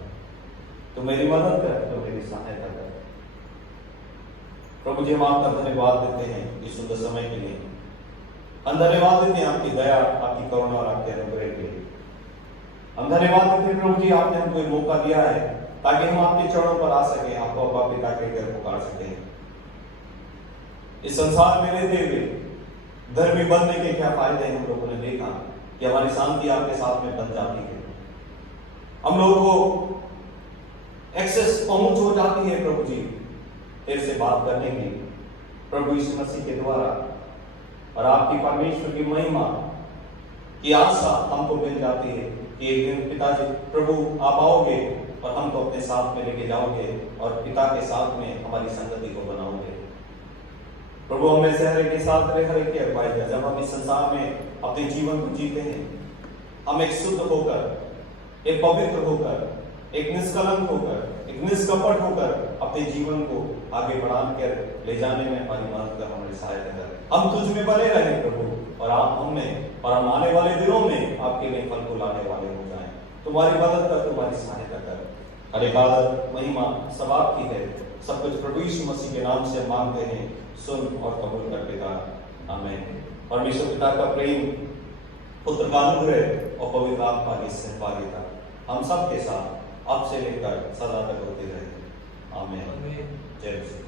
तो मेरी मदद कर, तो मेरी सहायता कर। प्रभु जी हम आपका धन्यवाद देते हैं इस सुंदर समय के लिए। हम धन्यवाद देते हैं आपकी दया, आपकी करुणा और आपके अनुग्रह के लिए। हम धन्यवाद देते हैं प्रभु जी, आपने हमको एक मौका दिया है ताकि हम आपके चरणों पर आ सकें, आपको अपा पिता के घर पुकार सकें। इस संसार में रहते हुए धर्मी बनने के क्या फायदे हैं? हम लोगों ने देखा कि हमारी शांति आपके साथ में बन जाती है, हम लोगों को एक्सेस पहुंच हो जाती है प्रभु जी तेरे से बात करने की, प्रभु यीशु मसीह के द्वारा। और आपकी परमेश्वर की महिमा की आशा हमको मिल जाती है कि एक दिन पिताजी प्रभु आप आओगे और हमको अपने साथ में लेके जाओगे और पिता के साथ में हमारी संगति को बनाओगे। प्रभु हमें सहरे के साथ रह के अगुवाई, जब हम इस संसार में अपने जीवन को जीते हैं, हम एक शुद्ध होकर, एक पवित्र होकर, एक निष्कलंक होकर, एक निष्कपट होकर अपने जीवन को आगे बढ़ाकर ले जाने में हमारी मदद कर, हमारी सहायता कर। हम तुझ में बने रहे प्रभु, और आप हमें, और हम आने वाले दिनों में आपके लिए फल को लाने वाले हो जाएं। तुम्हारी मदद कर, तुम्हारी सहायता कर। हर एक आदर महिमा सब आपकी है। सब कुछ प्रभु यीशु मसीह के नाम से मांगते हैं, सुन और कबूल कर पिता, आमीन। परमेश्वर पिता का प्रेम, पुत्र का अनुग्रह और पवित्र आत्मा की सहभागिता हम सब के साथ अब से लेकर सदा तक होती रहे। आमीन। जय मसीह।